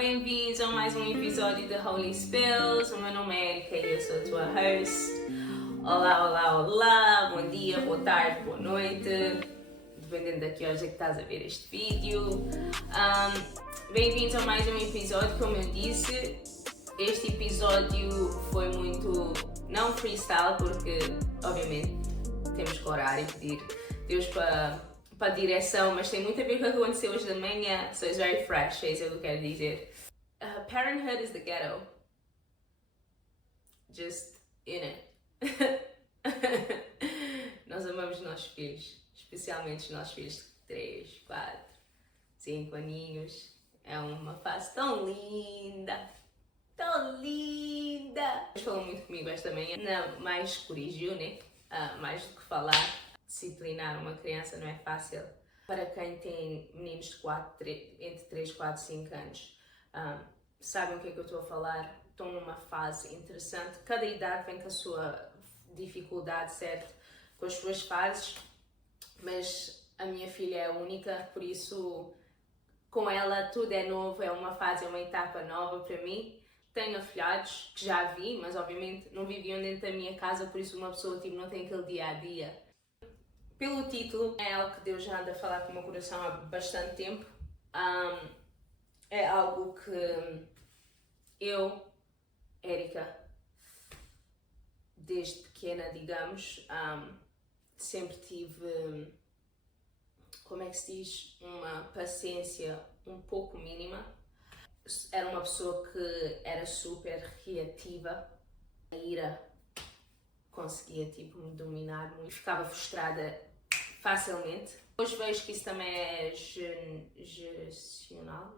bem-vindos a mais um episódio de Holy Spills. O meu nome é Erika e eu sou a tua host. Olá, bom dia, boa tarde, boa noite, dependendo de que horas é que estás a ver este vídeo. Bem-vindos a mais um episódio, como eu disse. Este episódio foi muito, não freestyle, porque obviamente temos que orar e pedir Deus para a direção, mas tem muito a ver com o que aconteceu hoje de manhã, so it's very fresh, é isso que eu quero dizer. Parenthood is the ghetto. Just in it. Nós amamos os nossos filhos, especialmente os nossos filhos de 3, 4, 5 aninhos. É uma fase tão linda, tão linda. Eles falam muito comigo esta manhã, não, mais corrigiu, né? Mais do que falar. Disciplinar uma criança não é fácil. Para quem tem meninos de entre 3, 4, 5 anos, sabem o que é que eu estou a falar? Estão numa fase interessante. Cada idade vem com a sua dificuldade, certo? Com as suas fases. Mas a minha filha é única, por isso com ela tudo é novo, é uma fase, é uma etapa nova para mim. Tenho afilhados que já vi, mas obviamente não viviam dentro da minha casa, por isso uma pessoa não tem aquele dia a dia. Pelo título, é algo que Deus já anda a falar com o meu coração há bastante tempo. É algo que eu, Erika, desde pequena, digamos, sempre tive, como é que se diz, uma paciência um pouco mínima. Era uma pessoa que era super reativa, a ira conseguia me dominar muito, ficava frustrada facilmente. Hoje vejo que isso também é geracional,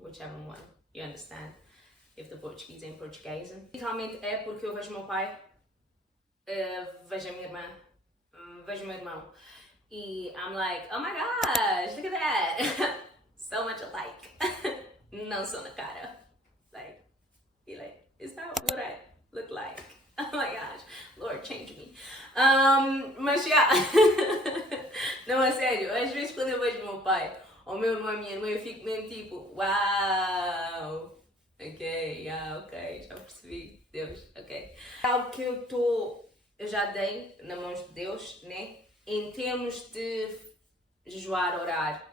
whichever one, you understand, if the Portuguese ain't português. Literalmente é porque eu vejo o meu pai, vejo a minha irmã, vejo o meu irmão, e I'm like, oh my gosh, look at that, so much alike. Não sou na cara. Is that what I look like? Oh my gosh, Lord, change me. Mas já, não, a sério, às vezes quando eu vejo o meu pai, ou o meu irmão e a minha irmã, eu fico mesmo tipo, uau, ok, já percebi, Deus, ok. Algo que eu já dei nas mãos de Deus, né? Em termos de jejuar, orar,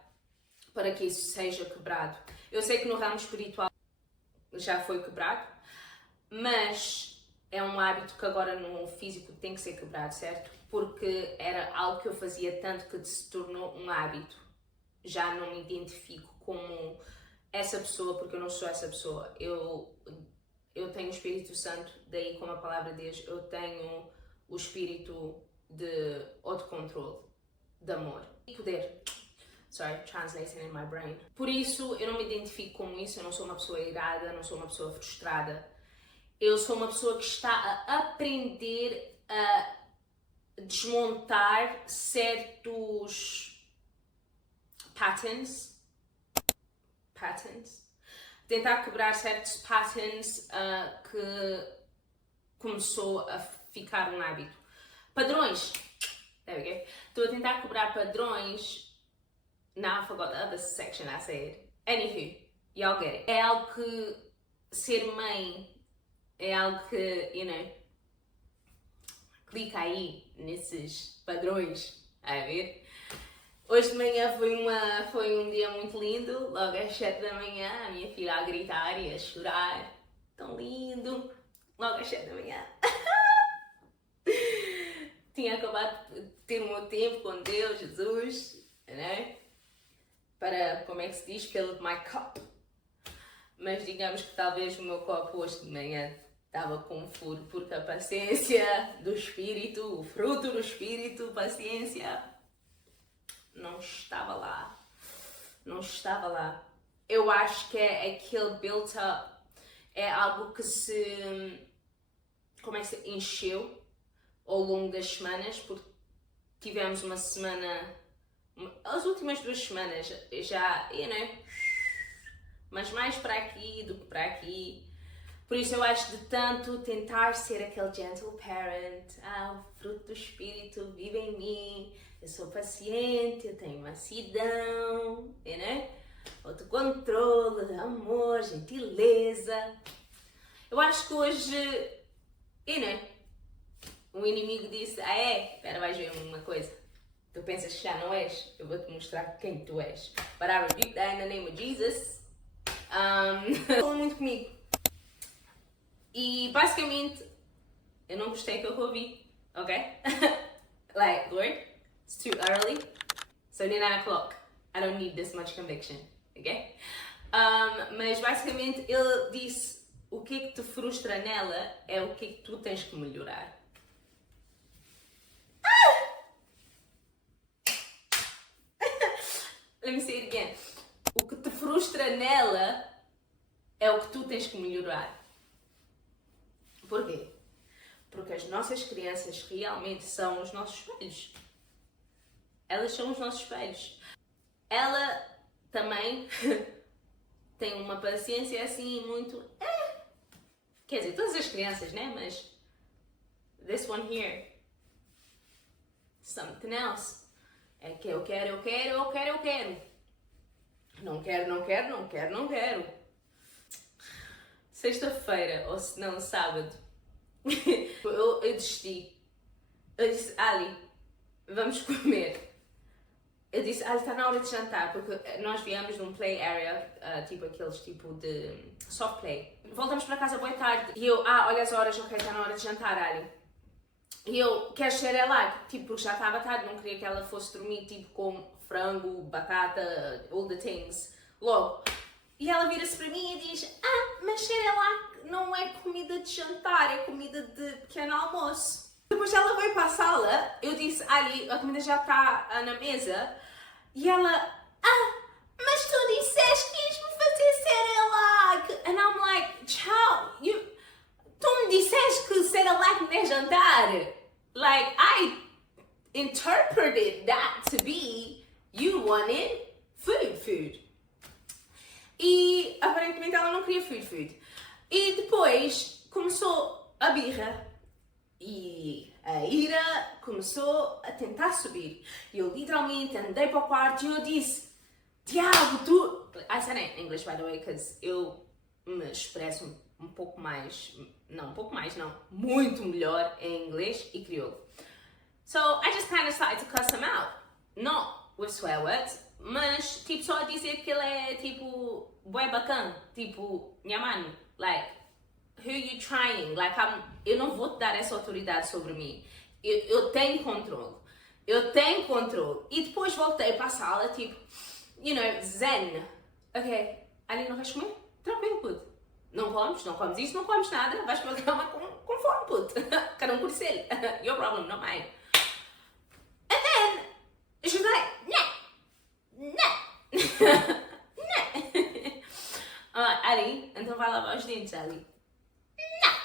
para que isso seja quebrado. Eu sei que no ramo espiritual já foi quebrado, mas é um hábito que agora no físico tem que ser quebrado, certo? Porque era algo que eu fazia tanto que se tornou um hábito. Já não me identifico como essa pessoa, porque eu não sou essa pessoa. Eu tenho o Espírito Santo, daí como a palavra de Deus, eu tenho o espírito de autocontrole, de amor e poder. Sorry, translating in my brain. Por isso, eu não me identifico como isso, eu não sou uma pessoa irada, não sou uma pessoa frustrada. Eu sou uma pessoa que está a aprender a desmontar certos patterns, tentar quebrar certos patterns que começou a ficar um hábito. Padrões, there we go. Estou a tentar quebrar padrões. Now I forgot the other section I said. Anywho, y'all get it. É algo que ser mãe é algo que, clica aí nesses padrões, a ver? Hoje de manhã foi um dia muito lindo, logo às 7 da manhã, a minha filha a gritar e a chorar, tão lindo, logo às 7 da manhã. Tinha acabado de ter o meu tempo com Deus, Jesus, né? Para, como é que se diz, fill my cup. Mas digamos que talvez o meu copo hoje de manhã estava com furo, porque a paciência do Espírito, o fruto do Espírito, paciência, não estava lá. Não estava lá. Eu acho que é aquele built up, é algo que se encheu ao longo das semanas, porque tivemos uma semana, as últimas 2 semanas já, mas mais para aqui do que para aqui. Por isso eu acho de tanto tentar ser aquele gentle parent, o fruto do Espírito vive em mim, Eu sou paciente, eu tenho mansidão, né? Autocontrole, amor, gentileza. Eu acho que hoje, né? O inimigo disse, espera, vais ver uma coisa. Tu pensas que já não és? Eu vou-te mostrar quem tu és. But I rebuke that in the name of Jesus. Falou muito comigo. E basicamente, eu não gostei do que eu ouvi, ok? Like, Lord, it's too early. It's only 9 o'clock. I don't need this much conviction, ok? Mas basicamente ele disse, o que é que te frustra nela é o que é que tu tens que melhorar. Let me say it again. O que te frustra nela é o que tu tens que melhorar. Porquê? Porque as nossas crianças realmente são os nossos espelhos. Elas são os nossos espelhos. Ela também tem uma paciência assim muito... Quer dizer, todas as crianças, né? Mas this one here, something else. É que eu quero. Não quero. Sexta-feira, ou se não, sábado, eu desisti. Eu disse, Ali, vamos comer. Eu disse, Ali, está na hora de jantar, porque nós viemos de um play area, tipo aqueles tipo de soft play. Voltamos para casa boa tarde e eu, olha as horas, ok, está na hora de jantar, Ali. E eu, quero Cerelac, tipo, porque já estava tarde, não queria que ela fosse dormir, tipo, com frango, batata, all the things, logo. E ela vira-se para mim e diz, mas Cerelac não é comida de jantar, é comida de pequeno almoço. Depois ela veio para a sala, eu disse, Ali, a comida já está na mesa, e ela, mas tu disseste que ias-me fazer Cerelac. And I'm like, tchau, tu me disseste que Cerelac não é jantar. Like, I interpreted that to be you wanted food. E aparentemente ela não queria food. E depois começou a birra. E a ira começou a tentar subir. E eu literalmente andei para o quarto e eu disse, Tiago, tu... I said it in English, by the way, because eu me expresso muito melhor em inglês e crioulo. So I just kind of started to cuss him out. Not with swear words, mas tipo só a dizer que ele é tipo bué bacana, tipo, minha mano, like, who you trying? Like, eu não vou te dar essa autoridade sobre mim. Eu tenho controle. E depois voltei para a sala, tipo, zen. Ok, Ali, não vais comer? Tranquilo, puto. Não comes isso, não comes nada, vais para a cama com fome, puto. Cada um por si. Your problem, not mine. And then, she's like, nah. Ali, então vai lavar os dentes, Ali. Nah.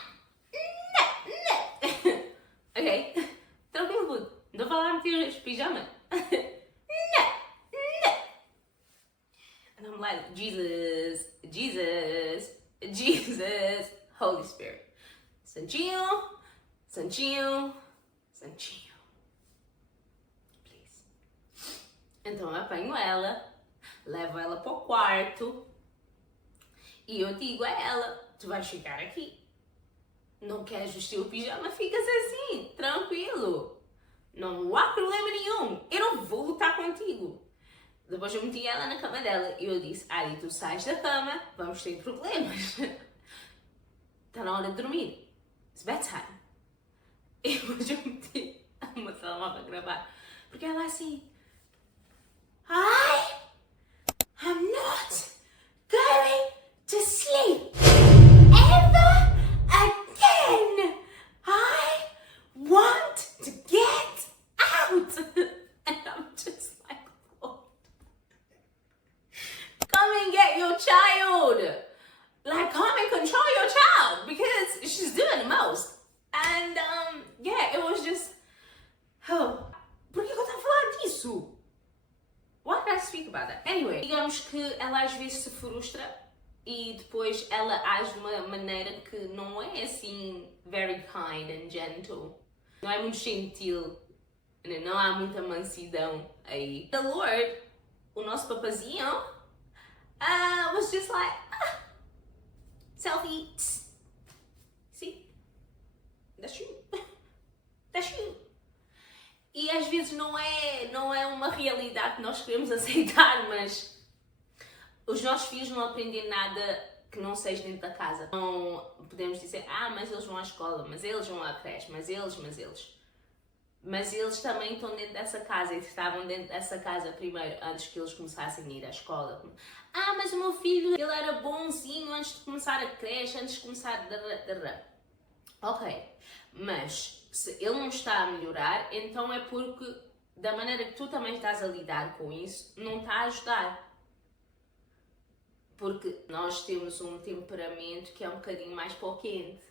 Ok, tranquilo, puto. Não vai lá meter os pijamas. And I'm like, Jesus, Holy Spirit. Santinho. Please. Então eu apanho ela, levo ela para o quarto e eu digo a ela, tu vais ficar aqui. Não queres vestir o pijama? Ficas assim, tranquilo. Não há problema nenhum. Eu não vou lutar contigo. Depois eu meti ela na cama dela e eu disse, Ali, tu sais da cama, vamos ter problemas. Está na hora de dormir. It's bedtime. E depois eu meti a moça telemóvel a gravar. Porque ela assim, I'm not going to sleep ever again. I want to get out. And I'm just like, come and get your child. Like, come and control your child because she's doing the most. And, it was just, por que eu estava a falar disso? Why did I speak about that? Anyway, digamos que ela às vezes se frustra e depois ela age de uma maneira que não é assim very kind and gentle. Não é muito gentil. Não há muita mansidão aí. The Lord, o nosso papazinho, was just like, selfie. See? That's you. That's you. E às vezes não é uma realidade que nós queremos aceitar, mas os nossos filhos não aprendem nada que não seja dentro da casa. Não podemos dizer, mas eles vão à escola, mas eles vão à creche, mas eles. Mas eles também estão dentro dessa casa e estavam dentro dessa casa primeiro, antes que eles começassem a ir à escola. Mas o meu filho, ele era bonzinho antes de começar a creche, antes de começar... Ok, mas se ele não está a melhorar, então é porque da maneira que tu também estás a lidar com isso, não está a ajudar. Porque nós temos um temperamento que é um bocadinho mais para o quente.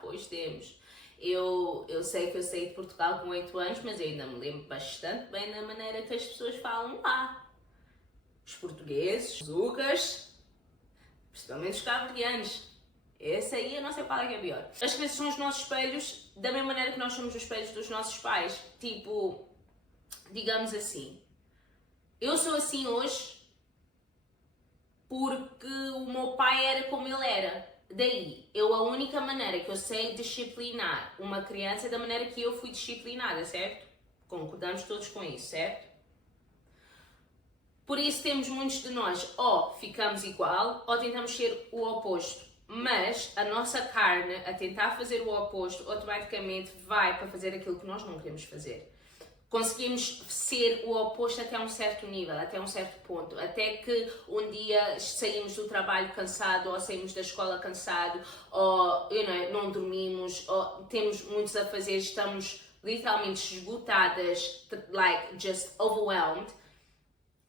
Pois temos. Eu sei que eu saí de Portugal com 8 anos, mas eu ainda me lembro bastante bem da maneira que as pessoas falam lá. Os portugueses, os ucas, principalmente os cabo-verdianos. Esse aí eu não sei qual é que é pior. As crianças são os nossos espelhos da mesma maneira que nós somos os espelhos dos nossos pais. Tipo, digamos assim, eu sou assim hoje porque o meu pai era como ele era. Daí, a única maneira que eu sei disciplinar uma criança é da maneira que eu fui disciplinada, certo? Concordamos todos com isso, certo? Por isso temos muitos de nós, ou ficamos igual, ou tentamos ser o oposto. Mas a nossa carne, a tentar fazer o oposto, automaticamente vai para fazer aquilo que nós não queremos fazer. Conseguimos ser o oposto até um certo nível, até um certo ponto. Até que um dia saímos do trabalho cansado, ou saímos da escola cansado, ou não dormimos, ou temos muitos a fazer, estamos literalmente esgotadas, like just overwhelmed.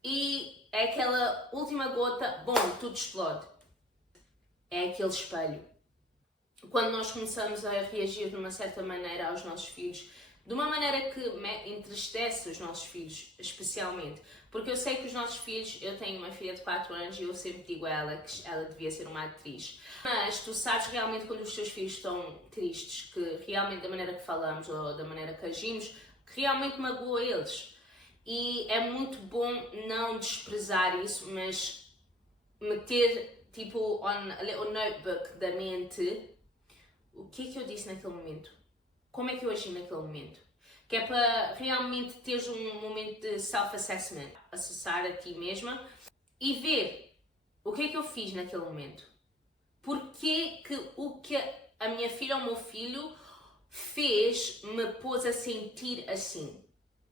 E é aquela última gota, tudo explode. É aquele espelho. Quando nós começamos a reagir de uma certa maneira aos nossos filhos, de uma maneira que entristece os nossos filhos, especialmente. Porque eu sei que os nossos filhos, eu tenho uma filha de 4 anos e eu sempre digo a ela que ela devia ser uma atriz. Mas tu sabes realmente quando os teus filhos estão tristes, que realmente da maneira que falamos ou da maneira que agimos, que realmente magoa eles. E é muito bom não desprezar isso, mas meter tipo o notebook da mente, o que é que eu disse naquele momento? Como é que eu agi naquele momento? Que é para realmente teres um momento de self-assessment, acessar a ti mesma e ver o que é que eu fiz naquele momento. Porquê que o que a minha filha ou o meu filho fez me pôs a sentir assim?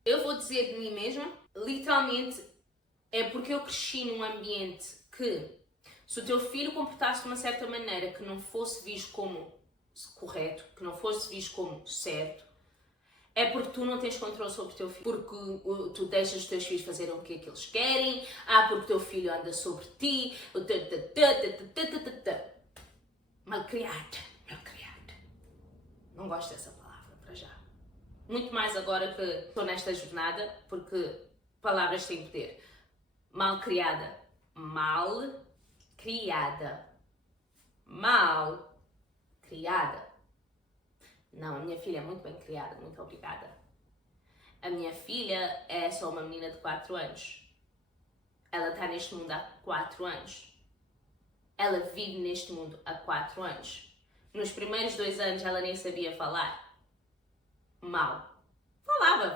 Eu vou dizer de mim mesma, literalmente, é porque eu cresci num ambiente que, se o teu filho comportasse de uma certa maneira que não fosse visto como correto, que não fosse visto como certo, é porque tu não tens controle sobre o teu filho, porque tu deixas os teus filhos fazerem o que é que eles querem, porque o teu filho anda sobre ti, malcriado. Não gosto dessa palavra para já. Muito mais agora que estou nesta jornada, porque palavras têm poder. Malcriada. Não, a minha filha é muito bem criada, muito obrigada. A minha filha é só uma menina de 4 anos. Ela está neste mundo há 4 anos. Ela vive neste mundo há 4 anos. Nos primeiros 2 anos ela nem sabia falar. Mal.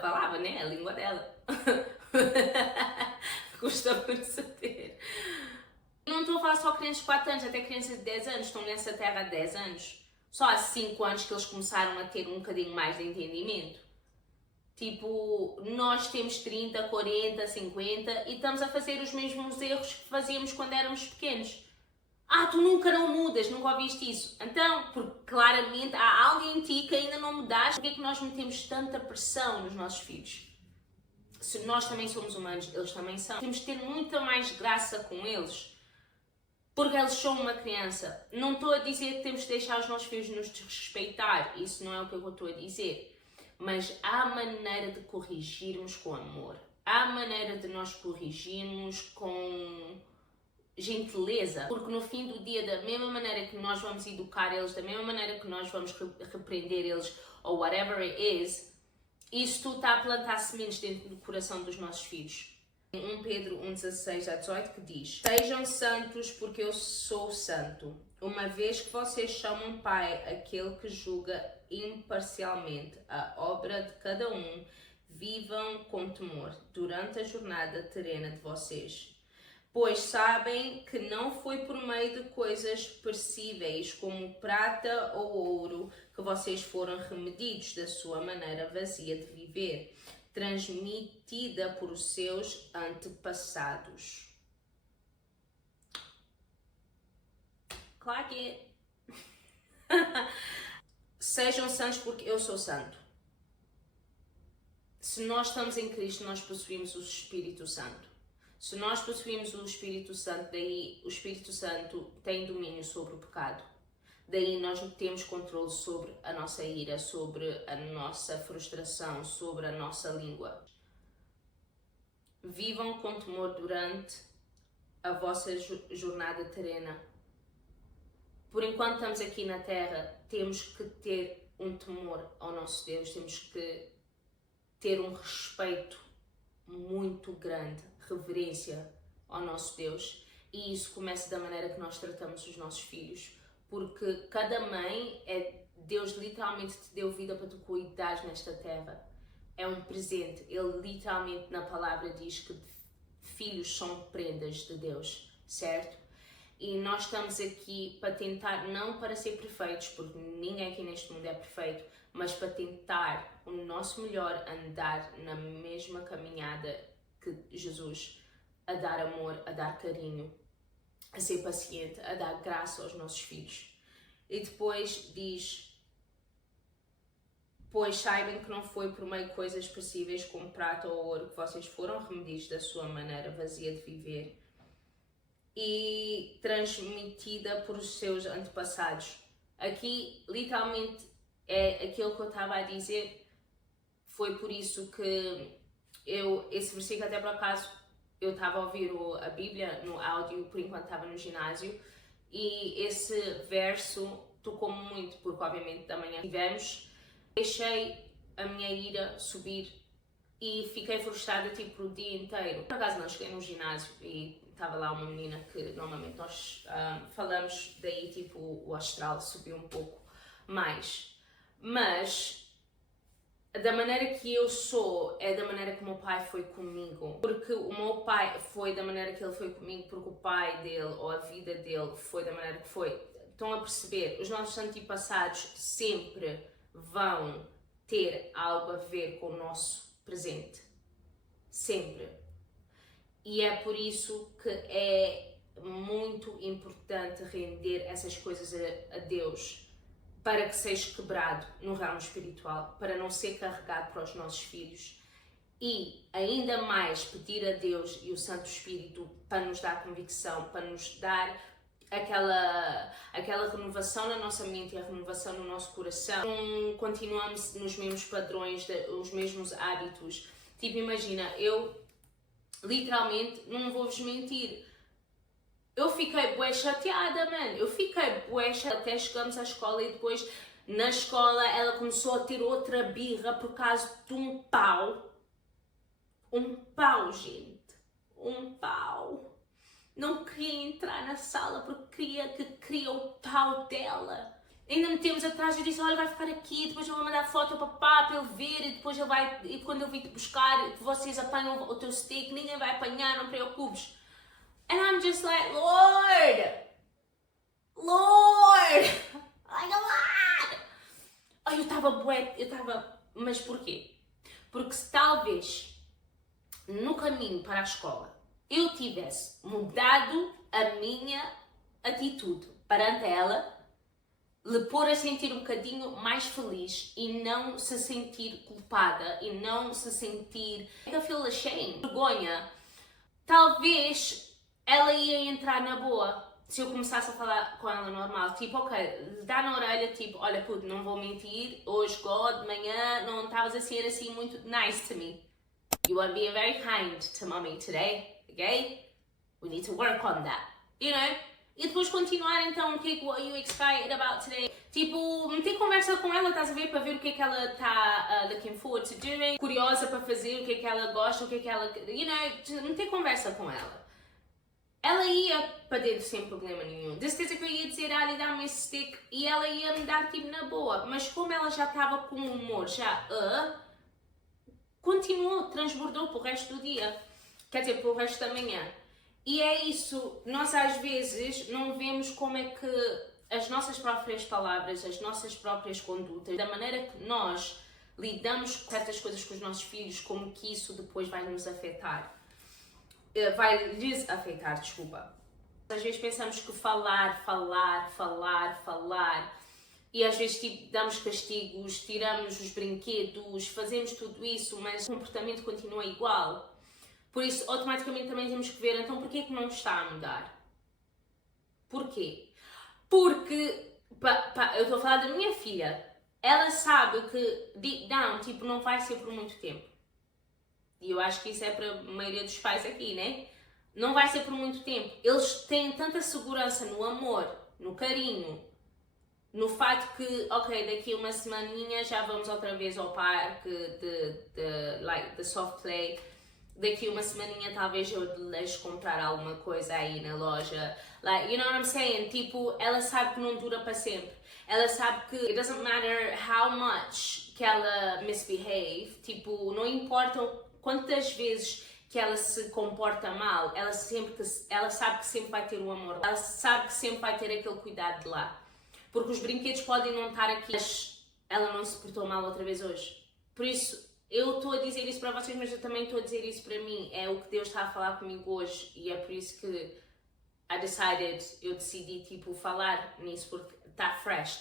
Falava, né? A língua dela. Custa-me saber. Não estou a falar só crianças de 4 anos, até crianças de 10 anos. Estão nessa terra há 10 anos. Só há 5 anos que eles começaram a ter um bocadinho mais de entendimento. Tipo, nós temos 30, 40, 50 e estamos a fazer os mesmos erros que fazíamos quando éramos pequenos. Tu nunca não mudas, nunca ouviste isso. Então, porque claramente há algo em ti que ainda não mudaste. Porque é que nós metemos tanta pressão nos nossos filhos? Se nós também somos humanos, eles também são. Temos de ter muita mais graça com eles. Porque eles são uma criança. Não estou a dizer que temos de deixar os nossos filhos nos desrespeitar. Isso não é o que eu estou a dizer. Mas há maneira de corrigirmos com amor. Há maneira de nós corrigirmos com gentileza. Porque no fim do dia, da mesma maneira que nós vamos educar eles, da mesma maneira que nós vamos repreender eles, ou whatever it is, isso tudo está a plantar sementes dentro do coração dos nossos filhos. 1 Pedro 1:16-18 que diz: sejam santos porque eu sou santo, uma vez que vocês chamam Pai aquele que julga imparcialmente a obra de cada um, vivam com temor durante a jornada terrena de vocês. Pois sabem que não foi por meio de coisas perecíveis como prata ou ouro que vocês foram remedidos da sua maneira vazia de viver, transmitida por os seus antepassados. Claro que sejam santos porque eu sou santo. Se nós estamos em Cristo, nós possuímos o Espírito Santo. Se nós possuímos o Espírito Santo, daí o Espírito Santo tem domínio sobre o pecado. Daí nós temos controle sobre a nossa ira, sobre a nossa frustração, sobre a nossa língua. Vivam com temor durante a vossa jornada terrena. Por enquanto estamos aqui na Terra, temos que ter um temor ao nosso Deus, temos que ter um respeito muito grande, reverência ao nosso Deus, e isso começa da maneira que nós tratamos os nossos filhos, porque cada mãe, Deus literalmente te deu vida para tu cuidares nesta terra, é um presente. Ele literalmente na palavra diz que filhos são prendas de Deus, certo? E nós estamos aqui para tentar, não para ser perfeitos, porque ninguém aqui neste mundo é perfeito, mas para tentar o nosso melhor, andar na mesma caminhada que Jesus, a dar amor, a dar carinho, a ser paciente, a dar graça aos nossos filhos. E depois diz: pois saibam que não foi por meio de coisas possíveis como prata ou ouro que vocês foram remedidos da sua maneira vazia de viver e transmitida por os seus antepassados. Aqui, literalmente, é aquilo que eu estava a dizer. Foi por isso que esse versículo, até por acaso, eu estava a ouvir a Bíblia no áudio, por enquanto estava no ginásio, e esse verso tocou-me muito, porque obviamente da manhã tivemos, deixei a minha ira subir e fiquei frustrada tipo o dia inteiro. Por acaso não, cheguei no ginásio e estava lá uma menina que normalmente nós falamos, daí tipo o astral subiu um pouco mais, mas da maneira que eu sou é da maneira que o meu pai foi comigo, porque o meu pai foi da maneira que ele foi comigo, porque o pai dele ou a vida dele foi da maneira que foi. Estão a perceber? Os nossos antepassados sempre vão ter algo a ver com o nosso presente, sempre. E é por isso que é muito importante render essas coisas a Deus, para que seja quebrado no ramo espiritual, para não ser carregado para os nossos filhos. E ainda mais pedir a Deus e o Santo Espírito para nos dar convicção, para nos dar aquela renovação na nossa mente e a renovação no nosso coração. Não continuamos nos mesmos padrões, os mesmos hábitos. Tipo, imagina, eu literalmente, não vou-vos mentir, eu fiquei bué chateada, mano. Eu fiquei bué chateada até chegamos à escola e depois na escola ela começou a ter outra birra por causa de um pau. Um pau, gente. Um pau. Não queria entrar na sala porque queria o pau dela. Ainda metemos atrás e disse: olha, vai ficar aqui, depois eu vou mandar foto ao papá para ele ver e depois ele vai, e quando eu vir te buscar, vocês apanham o teu stick, ninguém vai apanhar, não preocupes. And I'm just like, Lord, like God. Ai, eu estava, mas porquê? Porque se talvez no caminho para a escola eu tivesse mudado a minha atitude perante ela, lhe pôr a sentir um bocadinho mais feliz e não se sentir culpada e não se sentir, I feel ashamed, vergonha, talvez ela ia entrar na boa se eu começasse a falar com ela normal, tipo, ok, dá na orelha, tipo, olha puto, não vou mentir, hoje, God, de manhã, não estavas a ser assim muito nice to me. You are being very kind to mommy today, okay? We need to work on that, you know? E depois continuar então, what are you excited about today? Tipo, meter conversa com ela, estás a ver, para ver o que é que ela está looking forward to doing, curiosa para fazer, o que é que ela gosta, o que é que ela, meter conversa com ela. Ela ia para dentro sem problema nenhum. De certeza que eu ia dizer, olha, dá-me esse stick, e ela ia me dar tipo na boa. Mas como ela já estava com o humor, continuou, transbordou para o resto do dia. Quer dizer, para o resto da manhã. E é isso, nós às vezes não vemos como é que as nossas próprias palavras, as nossas próprias condutas, da maneira que nós lidamos com certas coisas com os nossos filhos, como que isso depois vai nos afetar. Vai lhes afetar, desculpa. Às vezes pensamos que falar, e às vezes tipo, damos castigos, tiramos os brinquedos, fazemos tudo isso, mas o comportamento continua igual. Por isso, automaticamente também temos que ver, então, porquê é que não está a mudar? Porquê? Porque, eu estou a falar da minha filha, ela sabe que, deep down, tipo, não vai ser por muito tempo. E eu acho que isso é para a maioria dos pais aqui, né? Não vai ser por muito tempo. Eles têm tanta segurança no amor, no carinho, no facto que, ok, daqui a uma semaninha já vamos outra vez ao parque de soft play. Daqui uma semaninha talvez eu deixe comprar alguma coisa aí na loja. Like, you know what I'm saying? Tipo, ela sabe que não dura para sempre. Ela sabe que it doesn't matter how much que ela misbehave. Tipo, não importa quantas vezes que ela se comporta mal, ela sabe que sempre vai ter o amor. Ela sabe que sempre vai ter aquele cuidado de lá. Porque os brinquedos podem não estar aqui, mas ela não se portou mal outra vez hoje. Por isso, eu estou a dizer isso para vocês, mas eu também estou a dizer isso para mim. É o que Deus está a falar comigo hoje e é por isso que eu decidi tipo falar nisso, porque está fresh,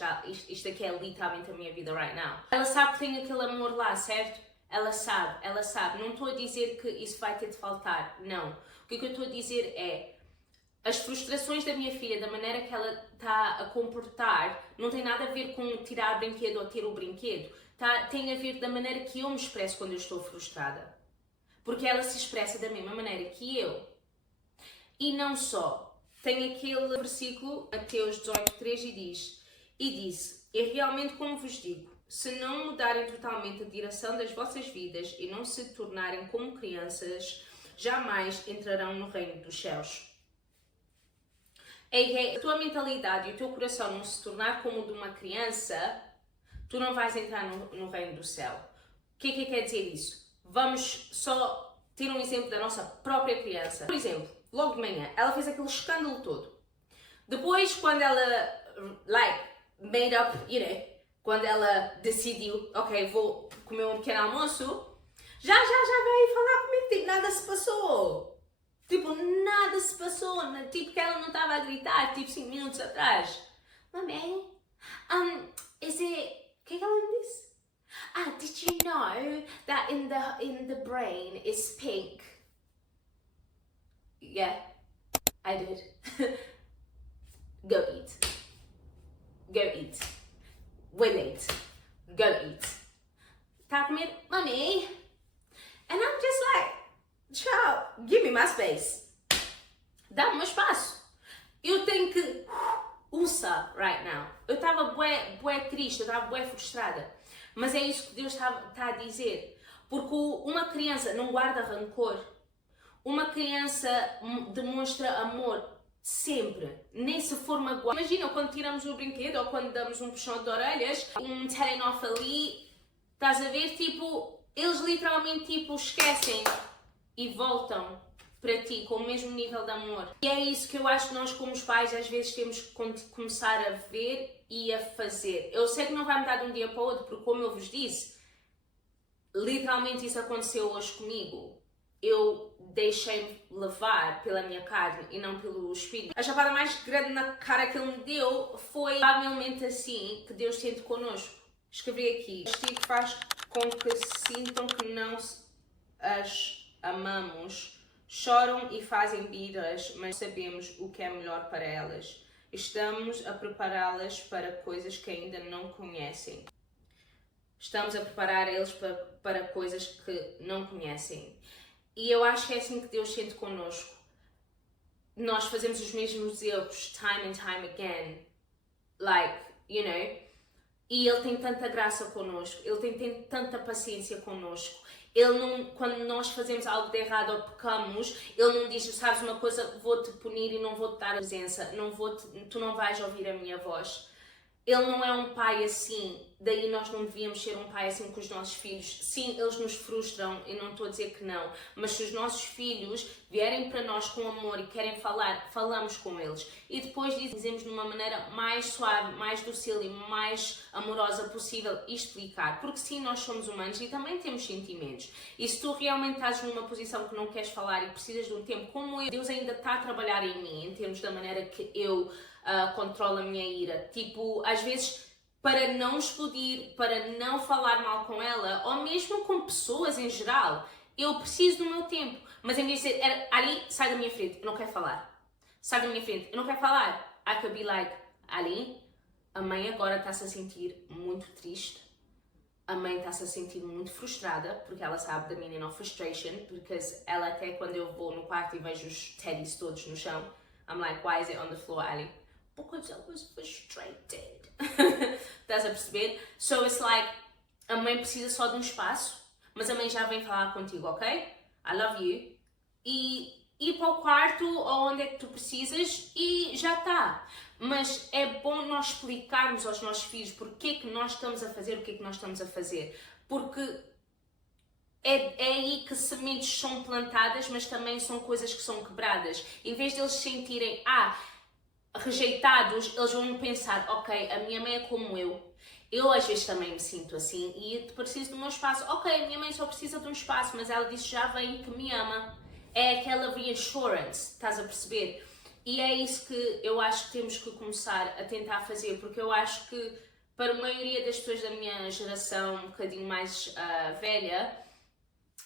isto aqui é literalmente a minha vida right now. Ela sabe que tem aquele amor lá, certo? Ela sabe. Não estou a dizer que isso vai ter de faltar, não. O que eu estou a dizer é, as frustrações da minha filha, da maneira que ela está a comportar, não tem nada a ver com tirar o brinquedo ou ter o brinquedo. Tem a ver da maneira que eu me expresso quando eu estou frustrada. Porque ela se expressa da mesma maneira que eu. E não só. Tem aquele versículo, Mateus 18:3, e disse, é realmente como vos digo, se não mudarem totalmente a direção das vossas vidas e não se tornarem como crianças, jamais entrarão no reino dos céus. A tua mentalidade e o teu coração não se tornar como o de uma criança, tu não vais entrar no reino do céu. O que é que quer dizer isso? Vamos só ter um exemplo da nossa própria criança. Por exemplo, logo de manhã, ela fez aquele escândalo todo. Depois, quando ela, made up, quando ela decidiu, ok, vou comer um pequeno almoço, já veio falar comigo, tipo, nada se passou. Tipo, nada se passou. Tipo, que ela não estava a gritar, tipo, 5 minutos atrás. Mami, is it... O que ela me disse? Did you know that in the brain is pink? Yeah, I did. Go eat. Go eat. We're late. Go eat. Tá a comer? Mommy? And I'm just like, child, give me my space. Dá-me um espaço. Eu tenho que... Usa right now. Eu estava bué triste, eu estava bué frustrada. Mas é isso que Deus está a dizer. Porque uma criança não guarda rancor. Uma criança demonstra amor sempre. Nem se for magoada. Imagina quando tiramos o brinquedo ou quando damos um puxão de orelhas, um telling off ali, estás a ver? Tipo, eles literalmente tipo, esquecem e voltam para ti, com o mesmo nível de amor. E é isso que eu acho que nós como os pais às vezes temos que começar a ver e a fazer. Eu sei que não vai mudar de um dia para o outro, porque como eu vos disse, literalmente isso aconteceu hoje comigo. Eu deixei-me levar pela minha carne e não pelo espírito. A chapada mais grande na cara que ele me deu foi provavelmente assim que Deus sente connosco. Escrevi aqui. O castigo faz com que sintam que não as amamos. Choram e fazem birras, mas sabemos o que é melhor para elas. Estamos a prepará-las para coisas que ainda não conhecem. Estamos a preparar eles para coisas que não conhecem. E eu acho que é assim que Deus sente connosco. nós fazemos os mesmos erros time and time again, like, you know, e ele tem tanta graça connosco, ele tem tanta paciência connosco. Ele não, quando nós fazemos algo de errado ou pecamos, ele não diz, sabes uma coisa, vou-te punir e não vou-te dar a presença, tu não vais ouvir a minha voz. Ele não é um pai assim, daí nós não devíamos ser um pai assim com os nossos filhos. Sim, eles nos frustram, eu não estou a dizer que não, mas se os nossos filhos vierem para nós com amor e querem falar, falamos com eles. E depois dizemos de uma maneira mais suave, mais docil e mais amorosa possível e explicar. Porque sim, nós somos humanos e também temos sentimentos. E se tu realmente estás numa posição que não queres falar e precisas de um tempo como eu, Deus ainda está a trabalhar em mim, em termos da maneira que eu controlo a minha ira. Tipo, às vezes, para não explodir, para não falar mal com ela, ou mesmo com pessoas em geral, eu preciso do meu tempo. Mas em vez de dizer, Ali, sai da minha frente, eu não quero falar. Sai da minha frente, eu não quero falar. I could be like, Ali, a mãe agora está-se a sentir muito triste. A mãe está-se a sentir muito frustrada, porque ela sabe da meaning of frustration, porque ela até quando eu vou no quarto e vejo os teddies todos no chão, I'm like, why is it on the floor, Ali? Because I was frustrated. Estás a perceber? So it's like, a mãe precisa só de um espaço, mas a mãe já vem falar contigo, ok? I love you. E ir para o quarto ou onde é que tu precisas e já está. Mas é bom nós explicarmos aos nossos filhos porque é que nós estamos a fazer o que é que nós estamos a fazer. Porque é aí que sementes são plantadas, mas também são coisas que são quebradas. Em vez de eles sentirem, rejeitados, eles vão pensar, ok, a minha mãe é como eu às vezes também me sinto assim e preciso do meu espaço. Ok, a minha mãe só precisa de um espaço, mas ela disse já vem que me ama. É aquela reassurance, estás a perceber? E é isso que eu acho que temos que começar a tentar fazer, porque eu acho que para a maioria das pessoas da minha geração, um bocadinho mais velha,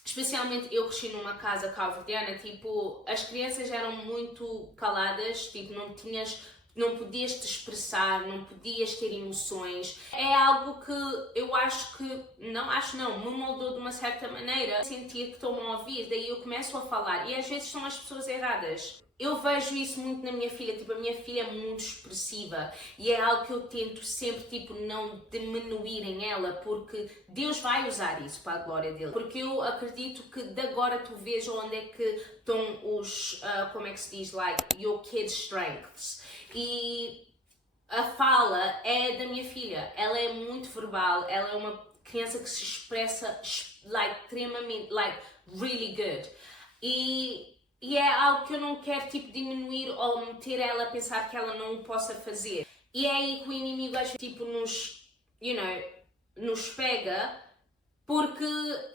especialmente eu cresci numa casa cabo-verdiana, tipo, as crianças eram muito caladas, tipo, não podias te expressar, não podias ter emoções. É algo que eu acho que, me moldou de uma certa maneira, sentir que estão a ouvir, daí eu começo a falar, e às vezes são as pessoas erradas. Eu vejo isso muito na minha filha, tipo, a minha filha é muito expressiva e é algo que eu tento sempre, tipo, não diminuir em ela, porque Deus vai usar isso para a glória dele. Porque eu acredito que de agora tu vês onde é que estão os, como é que se diz, like, your kids' strengths. E a fala é da minha filha, ela é muito verbal, ela é uma criança que se expressa, like, extremamente, like, really good. E é algo que eu não quero tipo diminuir ou meter ela a pensar que ela não o possa fazer. E é aí que o inimigo às vezes tipo nos pega, porque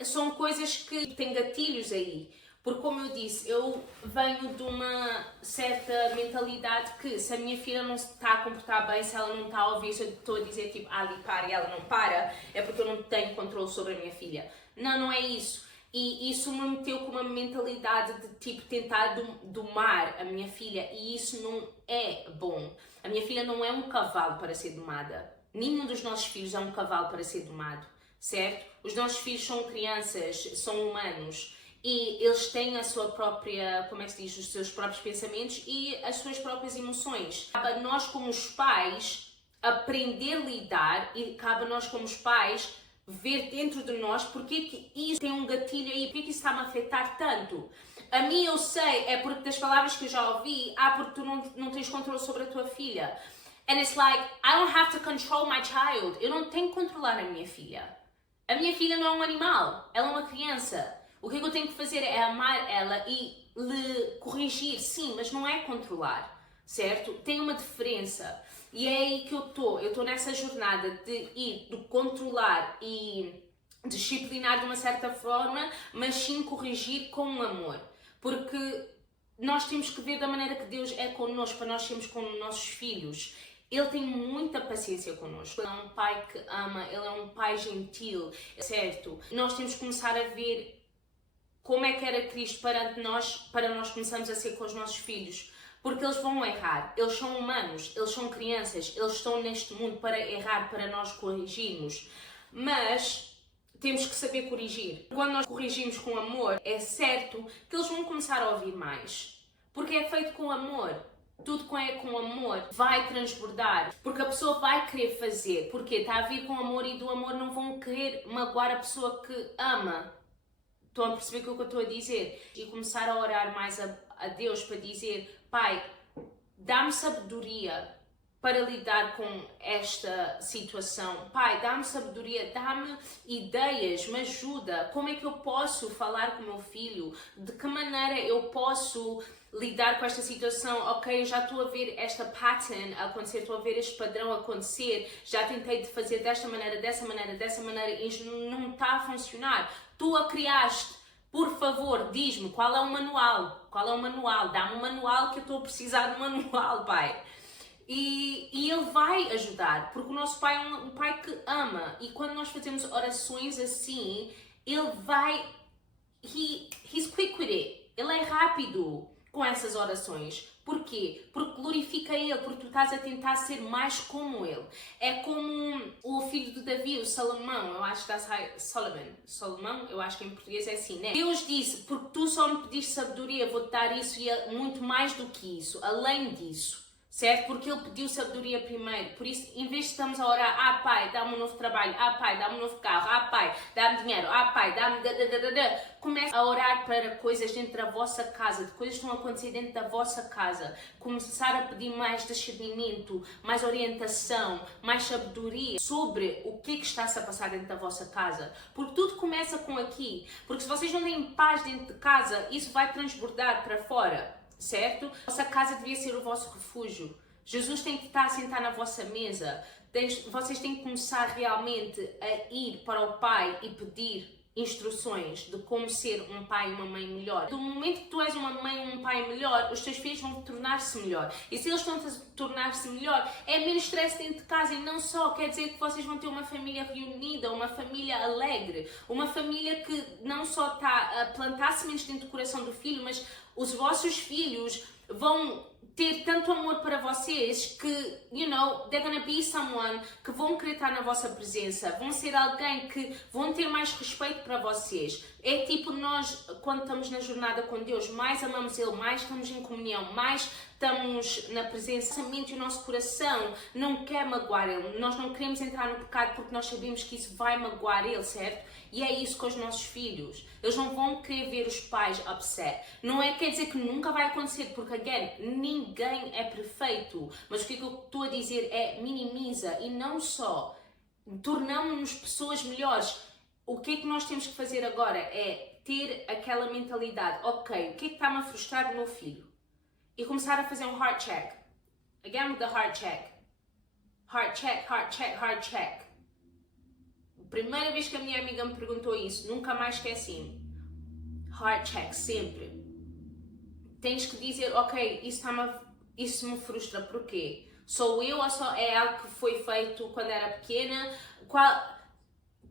são coisas que têm gatilhos aí. Porque como eu disse, eu venho de uma certa mentalidade que se a minha filha não se está a comportar bem, se ela não está a ouvir, se eu estou a dizer tipo, Ali, para, e ela não para, é porque eu não tenho controle sobre a minha filha. Não é isso. E isso me meteu com uma mentalidade de tipo tentar domar a minha filha e isso não é bom. A minha filha não é um cavalo para ser domada. Nenhum dos nossos filhos é um cavalo para ser domado, certo? Os nossos filhos são crianças, são humanos e eles têm a sua própria, como é que se diz, os seus próprios pensamentos e as suas próprias emoções. Cabe a nós como os pais aprender a lidar e cabe a nós como os pais ver dentro de nós porque que isso tem um gatilho aí, porque que isso está-me a afetar tanto. A mim eu sei, é porque das palavras que eu já ouvi, porque tu não tens controle sobre a tua filha. And it's like, I don't have to control my child. Eu não tenho que controlar a minha filha. A minha filha não é um animal, ela é uma criança. O que eu tenho que fazer é amar ela e lhe corrigir, sim, mas não é controlar, certo? Tem uma diferença. E é aí que eu estou nessa jornada de controlar e disciplinar de uma certa forma, mas sim corrigir com amor. Porque nós temos que ver da maneira que Deus é connosco, para nós sermos com os nossos filhos. Ele tem muita paciência connosco. Ele é um pai que ama, ele é um pai gentil, certo? Nós temos que começar a ver como é que era Cristo perante nós, para nós começarmos a ser com os nossos filhos. Porque eles vão errar, eles são humanos, eles são crianças, eles estão neste mundo para errar, para nós corrigirmos. Mas temos que saber corrigir. Quando nós corrigimos com amor, é certo que eles vão começar a ouvir mais. Porque é feito com amor. Tudo que é com amor vai transbordar, porque a pessoa vai querer fazer, porque está a vir com amor e do amor não vão querer magoar a pessoa que ama. Estão a perceber o que eu estou a dizer? E começar a orar mais a Deus para dizer, Pai, dá-me sabedoria para lidar com esta situação. Pai, dá-me sabedoria, dá-me ideias, me ajuda. Como é que eu posso falar com o meu filho? De que maneira eu posso lidar com esta situação? Ok, eu já estou a ver esta pattern acontecer, estou a ver este padrão acontecer, já tentei de fazer desta maneira, dessa maneira, dessa maneira e isto não está a funcionar. Tu a criaste. Por favor, diz-me qual é o manual. Qual é o manual? Dá-me um manual que eu estou a precisar de um manual, Pai. E Ele vai ajudar, porque o nosso Pai é um Pai que ama. E quando nós fazemos orações assim, Ele vai... He's quick with it. Ele é rápido com essas orações. Porquê? Porque glorifica Ele, porque tu estás a tentar ser mais como Ele. É como o filho de Davi, o Salomão, eu acho que está Salomão, eu acho que em português é assim, né? Deus disse, porque tu só me pediste sabedoria, vou-te dar isso e muito mais do que isso, além disso. Certo? Porque Ele pediu sabedoria primeiro. Por isso, em vez de estamos a orar, Pai, dá-me um novo trabalho, Pai, dá-me um novo carro, Pai, dá-me dinheiro, Pai, dá-me... Comece a orar para coisas dentro da vossa casa, de coisas que estão a acontecer dentro da vossa casa. Começar a pedir mais discernimento, mais orientação, mais sabedoria sobre o que está-se a passar dentro da vossa casa. Porque tudo começa com aqui. Porque se vocês não têm paz dentro de casa, isso vai transbordar para fora. Certo? Vossa casa devia ser o vosso refúgio. Jesus tem que estar a sentar na vossa mesa. Vocês têm que começar realmente a ir para o Pai e pedir instruções de como ser um pai e uma mãe melhor. Do momento que tu és uma mãe ou um pai melhor, os teus filhos vão tornar-se melhor. E se eles estão a tornar-se melhor, é menos stress dentro de casa e não só. Quer dizer que vocês vão ter uma família reunida, uma família alegre, uma família que não só está a plantar sementes dentro do coração do filho, mas os vossos filhos vão ter tanto amor para vocês que, they're gonna be someone que vão querer estar na vossa presença, vão ser alguém que vão ter mais respeito para vocês. É tipo nós, quando estamos na jornada com Deus, mais amamos Ele, mais estamos em comunhão, mais estamos na presença. Nossa mente e o nosso coração não quer magoar Ele. Nós não queremos entrar no pecado porque nós sabemos que isso vai magoar Ele, certo? E é isso com os nossos filhos. Eles não vão querer ver os pais upset. Não quer dizer que nunca vai acontecer, porque, again, ninguém é perfeito. Mas o que eu estou a dizer é minimiza e não só. Tornamos-nos pessoas melhores. O que é que nós temos que fazer agora é ter aquela mentalidade. Ok, o que é que está-me a frustrar do meu filho? E começar a fazer um heart check. Again with the heart check. Heart check, heart check, heart check. Primeira vez que a minha amiga me perguntou isso, nunca mais esqueci. Heart check, sempre. Tens que dizer, ok, isso me frustra, porquê? Sou eu ou só é algo que foi feito quando era pequena?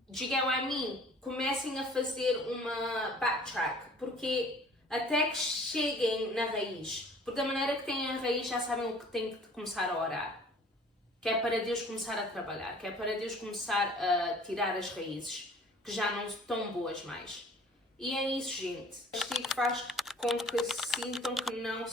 Digam a mim, comecem a fazer uma backtrack, porque até que cheguem na raiz. Porque da maneira que têm a raiz já sabem o que têm que começar a orar. Que é para Deus começar a trabalhar, que é para Deus começar a tirar as raízes, que já não estão boas mais. E é isso, gente. O castigo faz com que sintam que não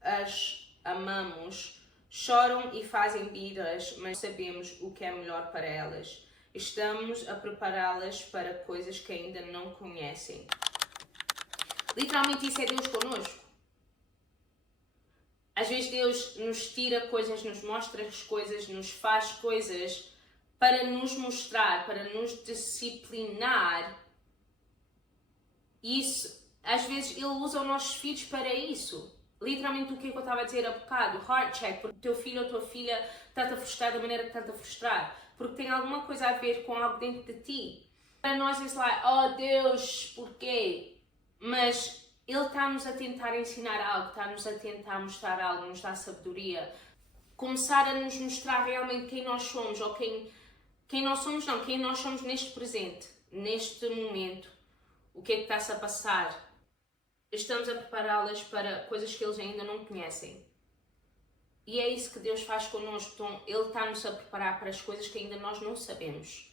as amamos, choram e fazem birras, mas sabemos o que é melhor para elas. Estamos a prepará-las para coisas que ainda não conhecem. Literalmente isso é Deus connosco. Às vezes Deus nos tira coisas, nos mostra as coisas, nos faz coisas para nos mostrar, para nos disciplinar. E isso, às vezes Ele usa os nossos filhos para isso. Literalmente o que eu estava a dizer há bocado, heart check, porque o teu filho ou a tua filha está-te a frustrar da maneira que está-te a frustrar. Porque tem alguma coisa a ver com algo dentro de ti. Para nós é like, oh Deus, porquê? Mas Ele está-nos a tentar ensinar algo, está-nos a tentar mostrar algo, nos dá sabedoria. Começar a nos mostrar realmente quem nós somos, ou quem nós somos não, quem nós somos neste presente, neste momento. O que é que está-se a passar? Estamos a prepará-las para coisas que eles ainda não conhecem. E é isso que Deus faz connosco. Então, Ele está-nos a preparar para as coisas que ainda nós não sabemos.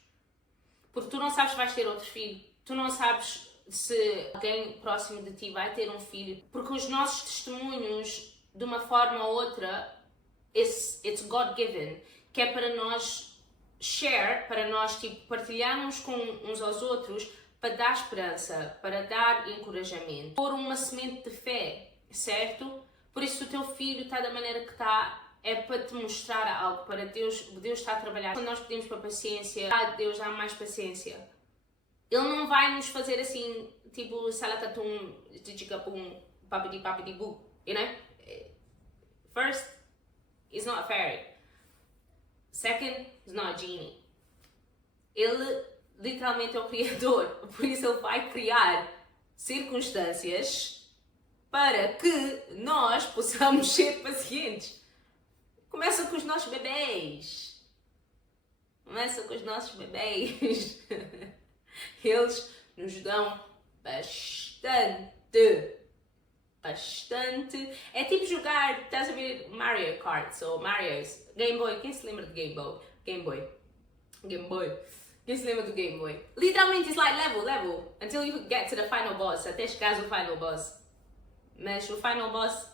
Porque tu não sabes se vais ter outro filho. Tu não sabes se alguém próximo de ti vai ter um filho, porque os nossos testemunhos, de uma forma ou outra, it's God-given, que é para nós share, para nós tipo, partilharmos com uns aos outros, para dar esperança, para dar encorajamento, pôr uma semente de fé, certo? Por isso o teu filho está da maneira que está, é para te mostrar algo, para Deus está a trabalhar. Quando nós pedimos para paciência, Deus dá mais paciência. Ele não vai nos fazer assim, tipo, salacatum, tijicapum, papidi-papidi-bu, you know? First, he's not a fairy. Second, he's not a genie. Ele literalmente é o criador, por isso ele vai criar circunstâncias para que nós possamos ser pacientes. Começa com os nossos bebês. Eles nos dão bastante. É tipo jogar, estás a ver Mario Kart ou Mario's, Game Boy. Quem se lembra de Game Boy? Game Boy. Quem se lembra do Game Boy? Literalmente, it's like level, until you get to the final boss, até chegares ao final boss. Mas o final boss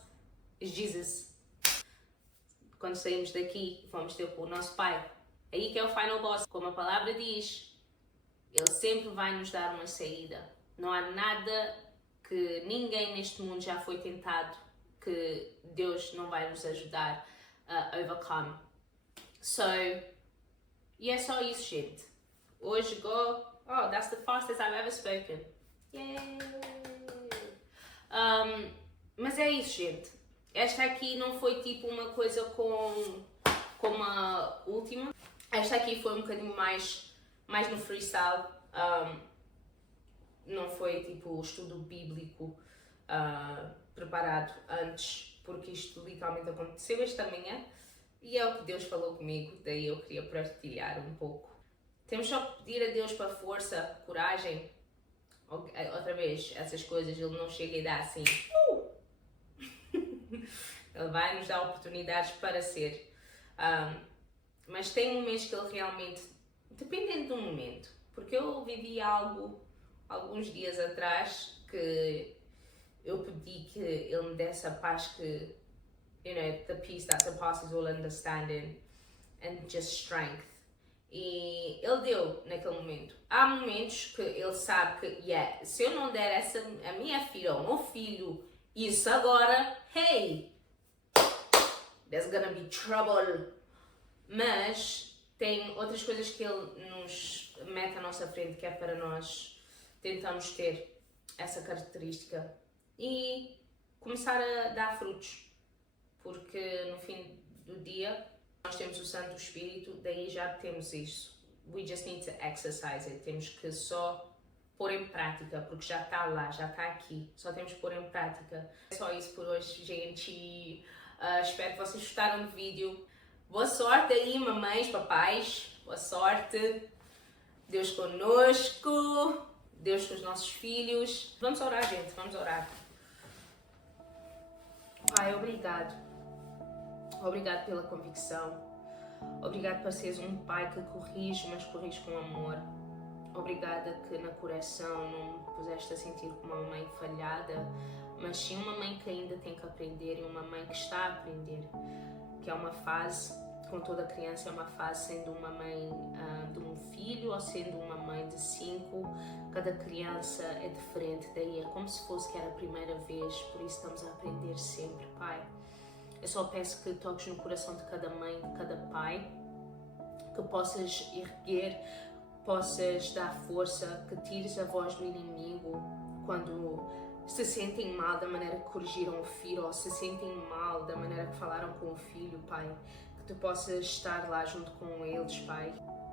é Jesus. Quando saímos daqui, vamos ter com o nosso Pai. Aí que é o final boss. Como a palavra diz, Ele sempre vai nos dar uma saída. Não há nada que ninguém neste mundo já foi tentado que Deus não vai nos ajudar a overcome. So, e é só isso, gente. Hoje that's the fastest I've ever spoken. Yay! Mas é isso, gente. Esta aqui não foi tipo uma coisa como a última. Esta aqui foi um bocadinho mais no freestyle. Não foi tipo estudo bíblico preparado antes, porque isto literalmente aconteceu esta manhã e é o que Deus falou comigo, daí eu queria partilhar um pouco. Temos só que pedir a Deus para força, coragem. Outra vez, essas coisas Ele não chega e dá assim. Ele vai nos dar oportunidades para ser. Mas tem momentos que Ele realmente, dependendo do momento, porque eu vivi algo alguns dias atrás que eu pedi que Ele me desse a paz que, you know, the peace that surpasses all understanding and just strength. E Ele deu naquele momento. Há momentos que Ele sabe que, se eu não der a minha filha ou o meu filho isso agora, hey, there's gonna be trouble. Mas tem outras coisas que Ele nos mete à nossa frente que é para nós tentarmos ter essa característica e começar a dar frutos. Porque no fim do dia nós temos o Santo Espírito, daí já temos isso. We just need to exercise it. Temos que só pôr em prática, porque já está lá, já está aqui. Só temos que pôr em prática. É só isso por hoje, gente. Espero que vocês gostaram do vídeo. Boa sorte aí, mamães, papais. Boa sorte. Deus conosco. Deus com os nossos filhos. Vamos orar, gente. Vamos orar. Pai, obrigado. Obrigado pela convicção. Obrigado por seres um pai que corrige, mas corrige com amor. Obrigada que na correção não me puseste a sentir como uma mãe falhada, mas sim uma mãe que ainda tem que aprender e uma mãe que está a aprender. Que é uma fase, com toda criança, é uma fase sendo uma mãe de um filho ou sendo uma mãe de 5. Cada criança é diferente, daí é como se fosse que era a primeira vez, por isso estamos a aprender sempre, Pai. Eu só peço que toques no coração de cada mãe, de cada pai, que possas erguer, possas dar força, que tires a voz do inimigo quando se sentem mal da maneira que corrigiram o filho ou se sentem mal da maneira que falaram com o filho, Pai. Que tu possas estar lá junto com eles, Pai,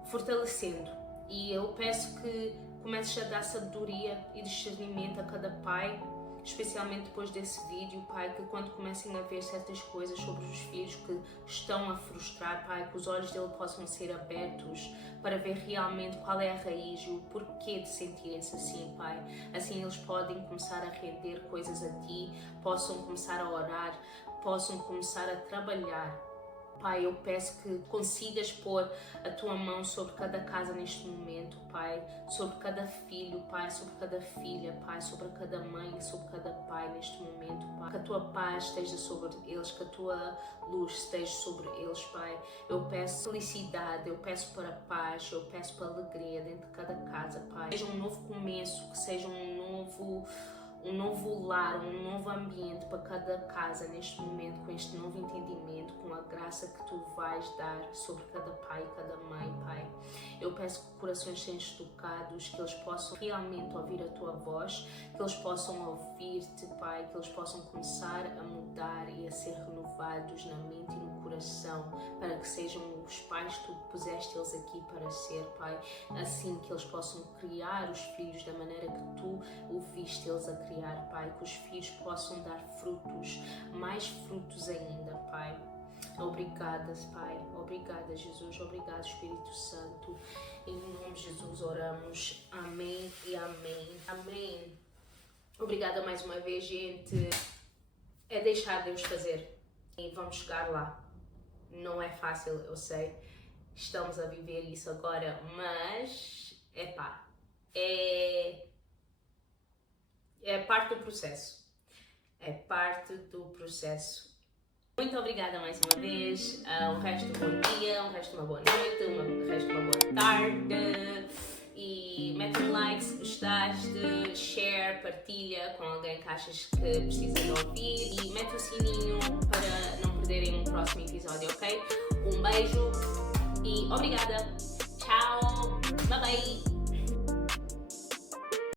fortalecendo. E eu peço que comeces a dar sabedoria e discernimento a cada pai, especialmente depois desse vídeo, Pai, que quando comecem a ver certas coisas sobre os filhos que estão a frustrar, Pai, que os olhos dele possam ser abertos para ver realmente qual é a raiz e o porquê de sentirem-se assim, Pai. Assim eles podem começar a render coisas a Ti, possam começar a orar, possam começar a trabalhar Pai, eu peço que consigas pôr a tua mão sobre cada casa neste momento, Pai, sobre cada filho, Pai, sobre cada filha, Pai, sobre cada mãe, sobre cada pai neste momento, Pai. Que a tua paz esteja sobre eles, que a tua luz esteja sobre eles, Pai. Eu peço felicidade, eu peço para paz, eu peço para alegria dentro de cada casa, Pai. Que seja um novo começo, que seja um novo lar, um novo ambiente para cada casa neste momento, com este novo entendimento, com a graça que tu vais dar sobre cada pai e cada mãe, Pai. Eu peço que corações sejam tocados, que eles possam realmente ouvir a tua voz, que eles possam ouvir-te, Pai, que eles possam começar a mudar e a ser renovados na mente e no coração, para que sejam os pais que tu puseste eles aqui para ser, Pai. Assim que eles possam criar os filhos da maneira que tu o viste eles a criar, Pai, que os filhos possam dar frutos, mais frutos ainda, Pai. Obrigada, Pai. Obrigada, Jesus. Obrigado, Espírito Santo. Em nome de Jesus oramos. Amém e amém. Amém. Obrigada mais uma vez, gente. É deixar Deus fazer. E vamos chegar lá. Não é fácil, eu sei. Estamos a viver isso agora, mas é parte do processo. É parte do processo. Muito obrigada mais uma vez. Um resto de bom dia, um resto de uma boa noite, um resto de uma boa tarde. E mete um like se gostaste, share, partilha com alguém que achas que precisa de ouvir. E mete o sininho para não perderem um próximo episódio, ok? Um beijo e obrigada. Tchau. Bye bye.